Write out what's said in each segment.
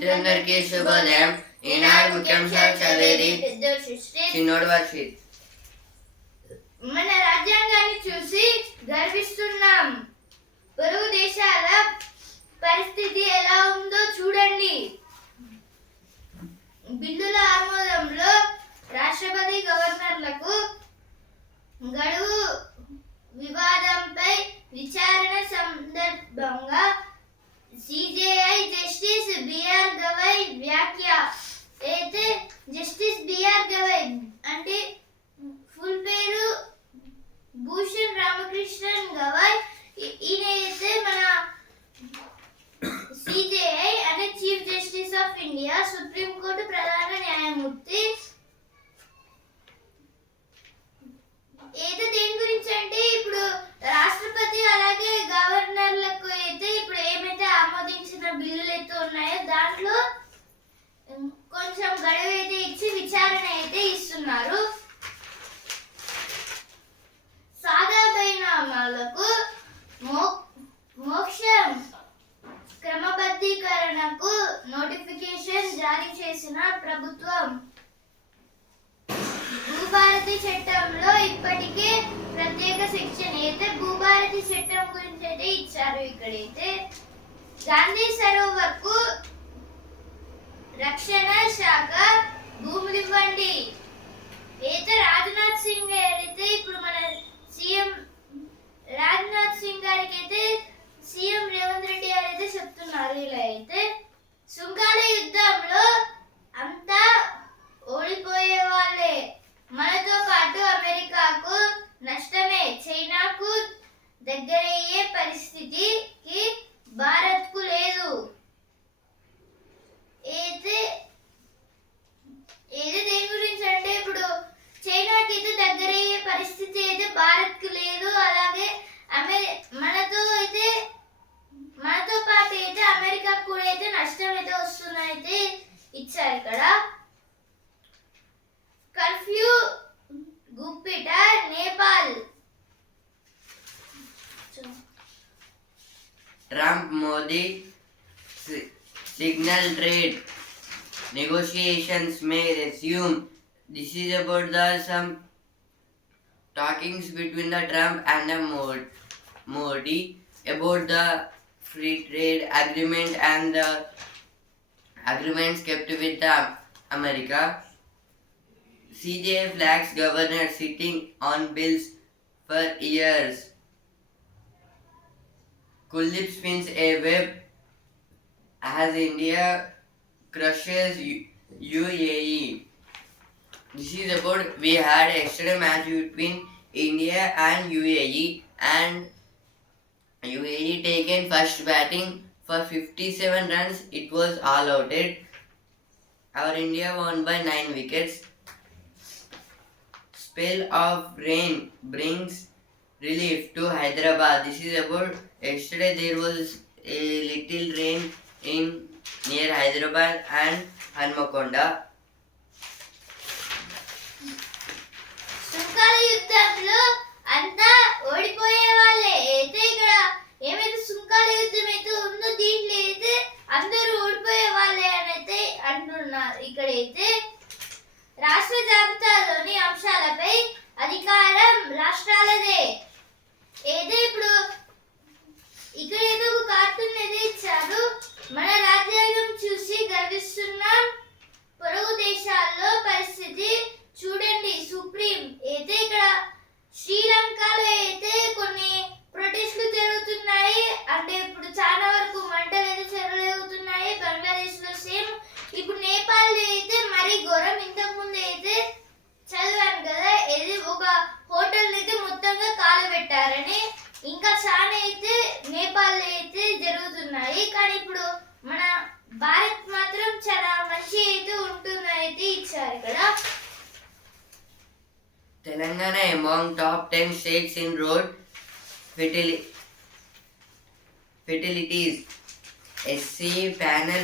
మిత్రులందరికీ శుభోదయం. ఈనాడు ముఖ్యాంశాలు చదివేది? చిన్నోడు వర్షిత్. మన రాజ్యాంగాన్ని చూసి గర్విస్తున్నాం. పొరుగు దేశాల పరిస్థితి ఎలా ఉందో చూడండి. బిల్లుల ఆమోదంలో రాష్ట్రపతి గవర్నర్లకు గడువు వివాదంపై విచారణ సందర్భంగా సిజేఐ జస్టిస్ బిఆర్ గవై వ్యాఖ్య అయితే జస్టిస్ బిఆర్ గవై అంటే ఫుల్ పేరు భూషణ్ రామకృష్ణన్ గవై ఈ- ఈయన అయితే మన సిజేఐ అంటే chief justice of India supreme court ప్రధాన Trump Modi si- signal trade negotiations may resume. This is about the some talkings between the Trump and the Mod- Modi about the free trade agreement and the agreements kept with the America. CJ flags governor sitting on bills for years. Kuldeep spins a web as India crushes UAE. This is about we had yesterday match between India and UAE and UAE taken first batting for 57 runs. It was all outed. Our India won by 9 wickets. Spell of rain brings relief to Hyderabad. This is about yesterday there was a little rain in near Hyderabad and Hanmakonda. సుంకాల యుద్ధంలో అంతా ఓడిపోయే వాళ్ళే అయితే ఇక్కడ ఏమైతే సుంకాల యుద్ధం అయితే ఉందో దీంట్లో అయితే అందరూ ఓడిపోయే వాళ్ళే అని అయితే అంటున్నారు ఇక్కడైతే రాష్ట్ర జాబితాలోని అంశాలపై అధికారం రాష్ట్రాలదే ఏదో ఇప్పుడు ఇక్కడ ఏదో ఒక car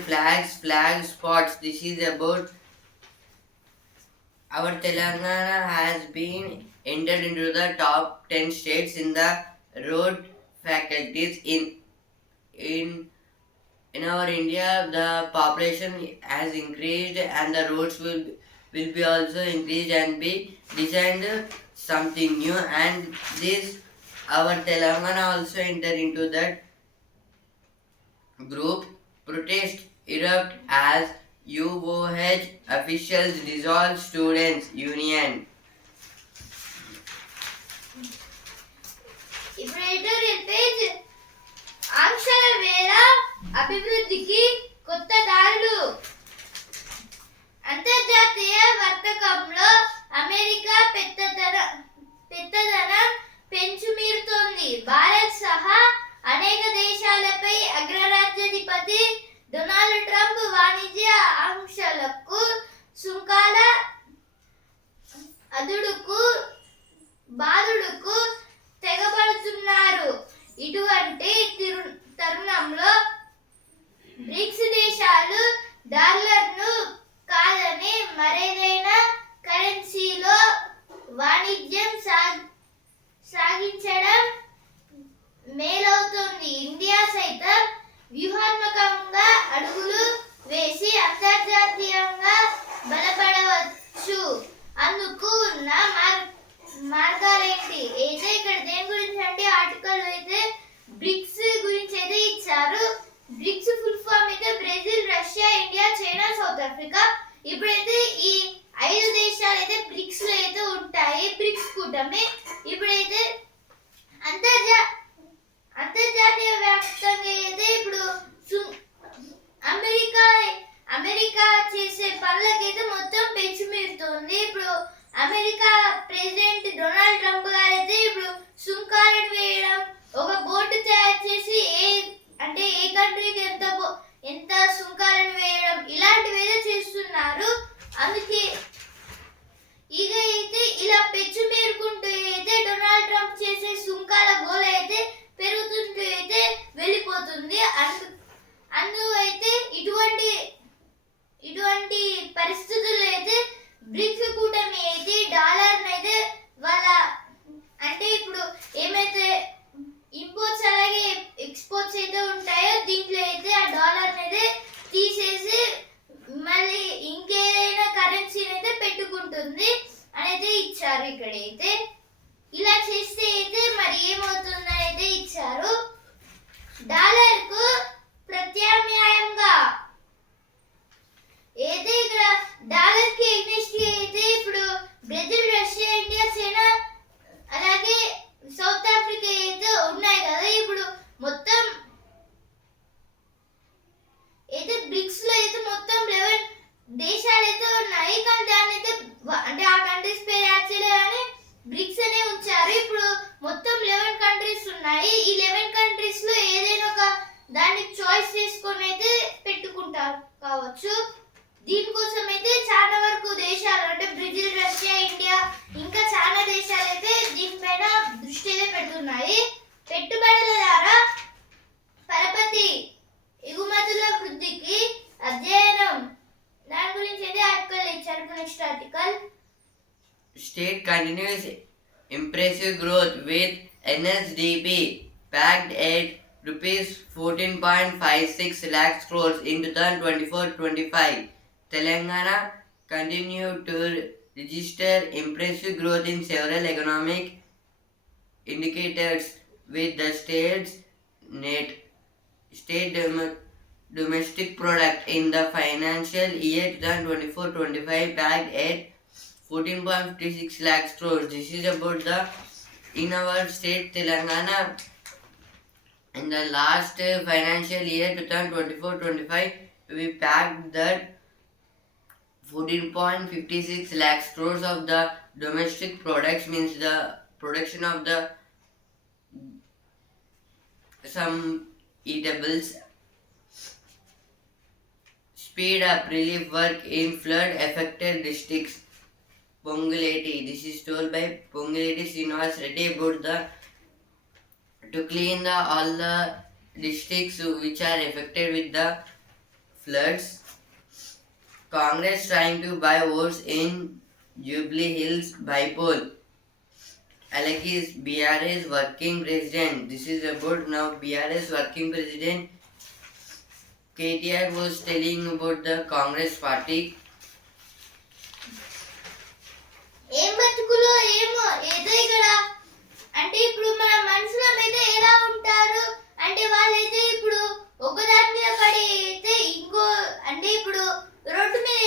flags, flag spots. This is about our Telangana has been entered into the top 10 states in the road faculties in in in our India, the population has increased and the roads will will be also increased and be designed something new. And this our Telangana also enter into that group. Protest erupt as UOH officials dissolve students union. ఇప్పుడు ఆంక్షల వేళ అభివృద్ధికి కొత్త దారులు అంతర్జాతీయ వర్తకంలో America పెద్దదన పెద్దదనం పెంచుమీరుతోంది Bharat సహా అనేక దేశాలపై అగ్రరాజ్యాధిపతి Donald Trump వాణిజ్య ఆంక్షలకు సుంకాల అదుడుకు బాధుడుకు తెగబడుతున్నారు. ఇటువంటి తరుణంలో బ్రిక్స్ దేశాలు డాలర్ను కాదని మరేదైనా కరెన్సీలో వాణిజ్యం సా సాగించడం మేలవుతుంది. ఇండియా సైతం వ్యూహాత్మకంగా అడుగులు వేసి అంతర్జాతీయంగా బలపడవచ్చు. అందుకు ఉన్న మార్- మార్గాలేంటి? అయితే ఇక్కడ దేని గురించి అంటే ఆర్టికల్ అయితే? బ్రిక్స్ గురించి అయితే ఇచ్చారు. బ్రిక్స్ ఫుల్ ఫామ్ అయితే Brazil Russia India China South Africa. ఇప్పుడైతే ఈ ఐదు దేశాలు అయితే బ్రిక్స్లో అయితే ఉంటాయి. బ్రిక్స్ కూటమి. ఇప్పుడైతే అంతర్జా అంతర్జాతీయ వ్యాప్తంగా అయితే ఇప్పుడు అమెరికా అమెరికా చేసే పనులకైతే మొత్తం పెంచిమీరుతోంది ఇప్పుడు అమెరికా ప్రెసిడెంట్ డొనాల్డ్ ట్రంప్ గారు అయితే ఇప్పుడు సుంకాలను వేయడం ఒక బోర్డు తయారు చేసి ఏ అంటే ఏ కంట్రీకి ఎంత బో- ఎంత సుంకాలను వేయడం ఇలాంటివి అయితే చేస్తున్నారు. అందుకే ఇక అయితే ఇలా పెచ్చు మేరుకుంటే 14.56 lakh crores in 2024-25. Telangana continued to register impressive growth in several economic indicators with the state's net state dom- domestic product in the financial year 2024-25 bagged at 14.56 lakh crores. This is about the in our state Telangana in the last financial year 2024-25 we packed that 14.56 lakhs crores of the domestic products means the production of the some eatables speed up relief work in flood affected districts Ponguleti. This is told by Ponguleti Srinivas Reddy about the to clean the all the districts which are affected with the floods. Congress trying to buy votes in Jubilee Hills bypoll. Alekis BRS working president. This is about now BRS working president KTR was telling about the Congress party. ఏం బతుకులో ఏమో ఏదో ఇక్కడ అంటే ఇప్పుడు మన మనుషుల మీద ఎలా ఉంటారు? అంటే వాళ్ళైతే ఇప్పుడు ఒక దాని మీద పడి అయితే ఇంకో అంటే ఇప్పుడు రోడ్డు మీద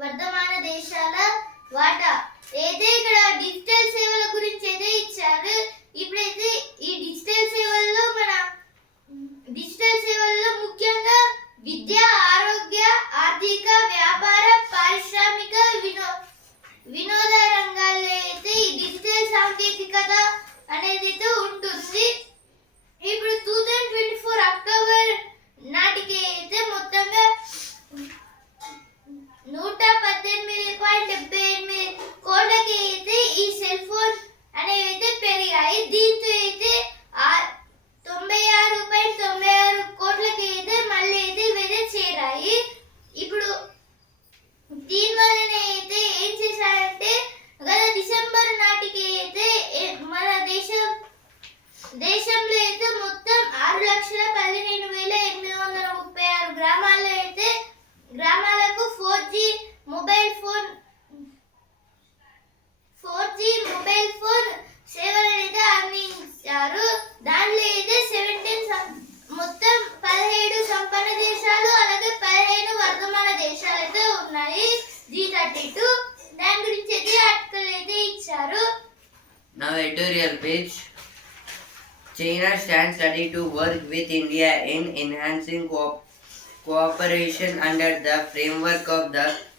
వర్ధమాన దేశాల వాటా. అయితే ఇక్కడ డిజిటల్ సేవ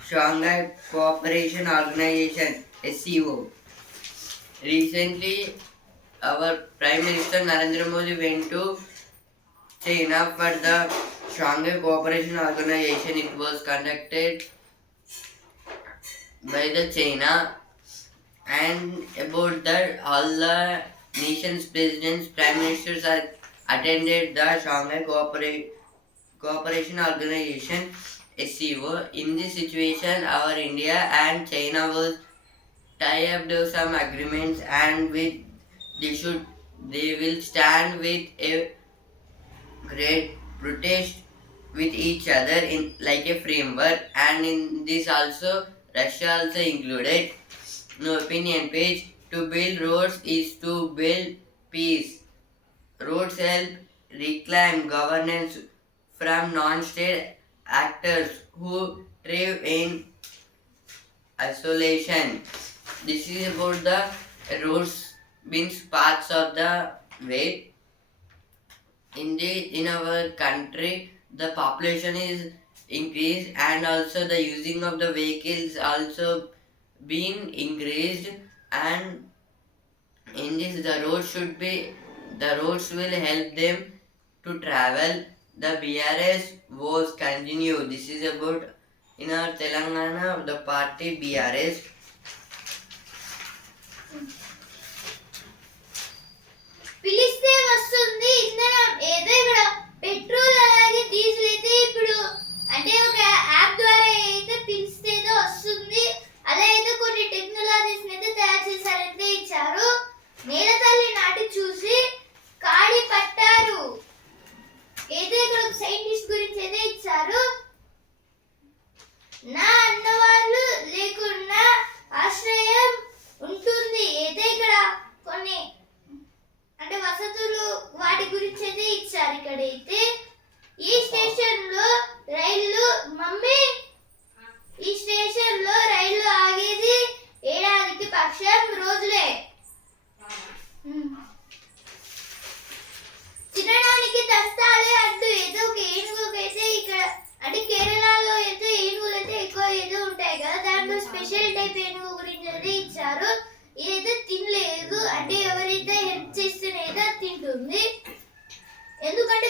Shanghai Cooperation Organization (SCO). Recently, our Prime Minister Narendra Modi went to China for the Shanghai Cooperation Organization. It was conducted by the China and about that all the nations presidents prime ministers are attended the shanghai Coopera- cooperation organization sco in this situation our india and china will tie up some agreements and with they should they will stand with a great protest with each other in like a framework. And in this also russia also included no opinion page to build roads is to build peace. Roads help reclaim governance from non-state actors who thrive in isolation. This is about the roads means parts of the way. In the in our country the population is increased and also the using of the vehicles also been increased. And in this the roads should be the roads will help them to travel the brs was continue this is about in our telangana the party brs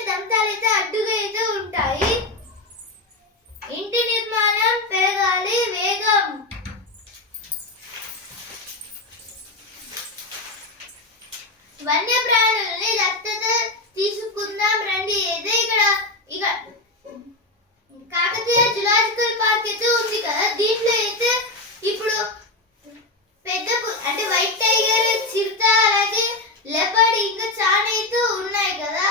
దంతాలు అయితే అడ్డుగా అయితే ఉంటాయి. ఇంటి నిర్మాణం పెరగాలి వేగం. వన్య ప్రాణులని దత్తత తీసుకుందాం రండి. ఏదో ఇక్కడ ఇక కాకతీయ జులాజికల్ పార్క్ అయితే ఉంది కదా. దీంట్లో అయితే ఇప్పుడు పెద్ద అంటే వైట్ టైగర్ చిరుత అలాగే లెపర్డ్ ఇంకా చాలా అయితే ఉన్నాయి కదా.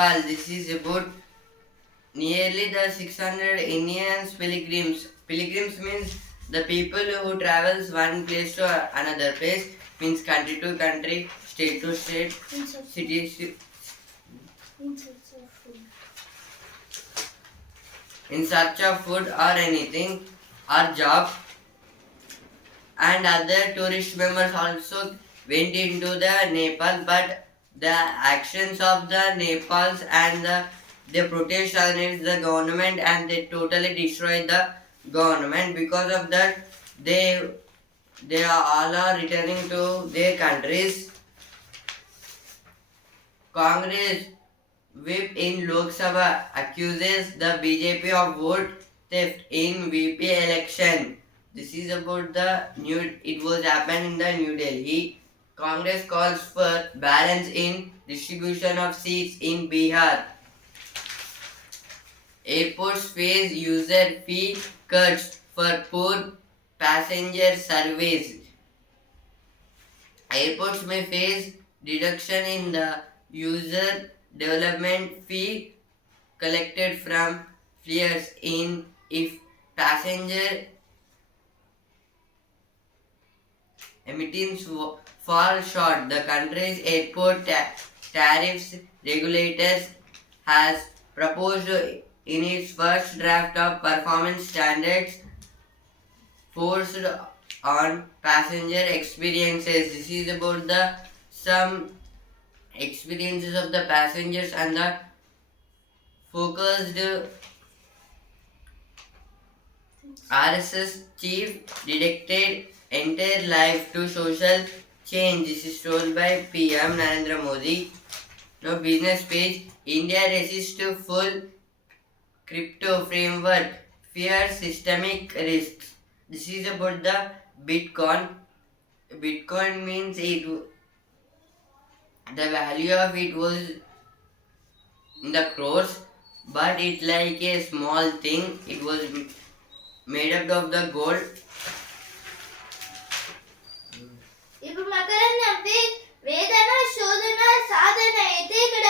Nepal. This is about nearly the 600 Indians pilgrims. Pilgrims means the people who travels one place to another place means country to country, state to state, city to in search of food or anything or job and other tourist members also went into the Nepal but the actions of the Nepals and the, the protest against the government and they totally destroy the government. Because of that, they they are all are returning to their countries. Congress whip in Lok Sabha accuses the BJP of vote theft in VP election. This is about the new. It was happened in the New Delhi. Congress calls for balance in distribution of seats in Bihar. Airports face user fee cuts for poor passenger service. Airports may face deduction in the user development fee collected from flyers in if passenger emissions fall short. The country's airport ta- tariffs regulators has proposed in its first draft of performance standards forced on passenger experiences. This is about the some experiences of the passengers and the focused RSS chief dedicated entire life to social change. This is told by PM Narendra Modi. No business page. India resists to full crypto framework. Fear systemic risks. This is about the Bitcoin. Bitcoin means it. The value of it was in the crores, but it like a small thing. It was made up of the gold. ఇప్పుడు మకరందం వేదన శోధన సాధన అయితే ఇక్కడ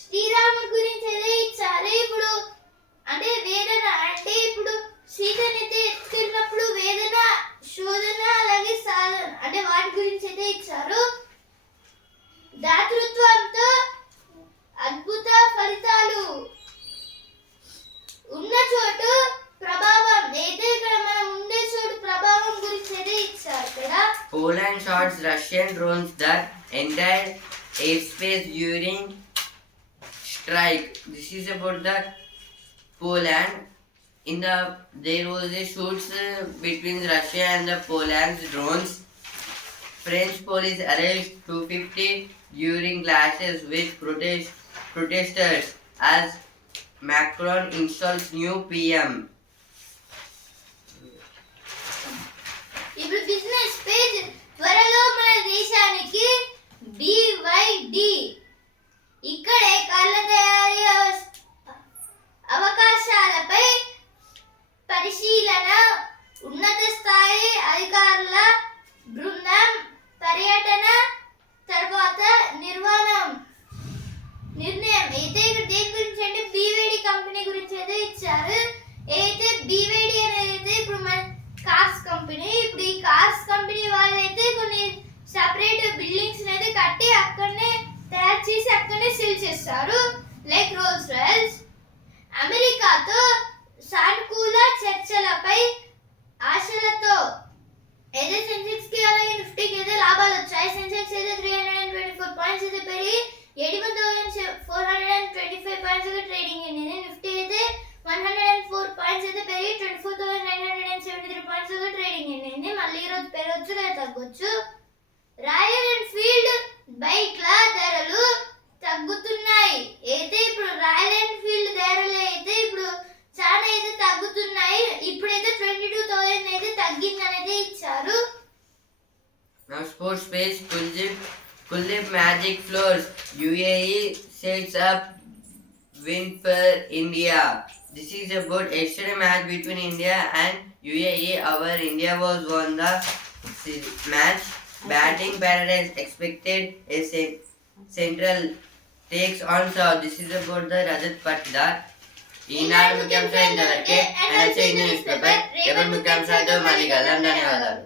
శ్రీరాముడి గురించి అయితే ఇచ్చారు. ఇప్పుడు అంటే వేదన అంటే ఇప్పుడు సీతని అయితే ఎత్తుకున్నప్పుడు వేదన శోధన అలాగే సాధన అంటే వాటి గురించి అయితే ఇచ్చారు. దాతృత్వంతో అద్భుత ఫలితాలు Poland shots Russian drones that entered airspace during strike. This is about the Poland. In the there was a shoots uh, between Russia and the Poland's drones. French police arrest 250 during clashes with protest protesters as Macron installs new PM. ఇప్పుడు business page త్వరలో మన దేశానికి బివైడి ఇక్కడే కళ్ళ తయారీ అవకాశాలపై పరిశీలన ఉన్నత స్థాయి అధికారుల బృందం పర్యటన తర్వాత నిర్మాణం నిర్ణయం అయితే ఇక్కడ దేని గురించి అంటే బీవేడి కంపెనీ గురించి అయితే ఇచ్చారు అయితే బీవేడి అనేది అయితే ఇప్పుడు మన కార్స్ కంపెనీ ఇప్పుడు ఈ కార్స్ కంపెనీ వాళ్ళైతే కొన్ని సపరేట్ బిల్డింగ్స్ అయితే కట్టి అక్కడనే తయారు చేసి అక్కడనే సేల్ చేస్తారు. లైక్ రోల్స్ రాయల్స్ అమెరికాతో సానుకూల చర్చలపై ఆశలతో అయితే సెన్సెక్స్కి అలాగే నిఫ్టీకి అయితే లాభాలు వచ్చాయి. సెన్సెక్స్ అయితే three hundred and twenty four points అయితే పెరిగి eighty one thousand four hundred and twenty five points అయితే ట్రేడింగ్ అయింది. నిఫ్టీ అయితే one hundred and four points అయితే పెరిగి twenty four thousand nine hundred and seventy three points మళ్ళీ ఈ రోజు పెరగచ్చు లేదా తగ్గొచ్చు రాయల్ ఎన్ఫీల్డ్ బైక్ల ధరలు తగ్గుతున్నాయి. అయితే ఇప్పుడు రాయల్ ఎన్ఫీల్డ్ ధరలు అయితే ఇప్పుడు చాలా అయితే తగ్గుతున్నాయి. ఇప్పుడైతే ట్వంటీ టూ థౌజండ్ అయితే తగ్గిందనేది ఇచ్చారు. Now sports page Kuldeep Kuldeep magic floors UAE sets up win for India. This is about yesterday match between India and UAE. Our India was won the se- match. Batting paradise expected a cen- central takes on south. This is about the Rajat Patidar. Eenadu ముఖ్యాంశాలు ఇంతవరకే and వచ్చే news paper రేపటి ముఖ్యాంశాలతో మళ్ళీ కలదాం ధన్యవాదాలు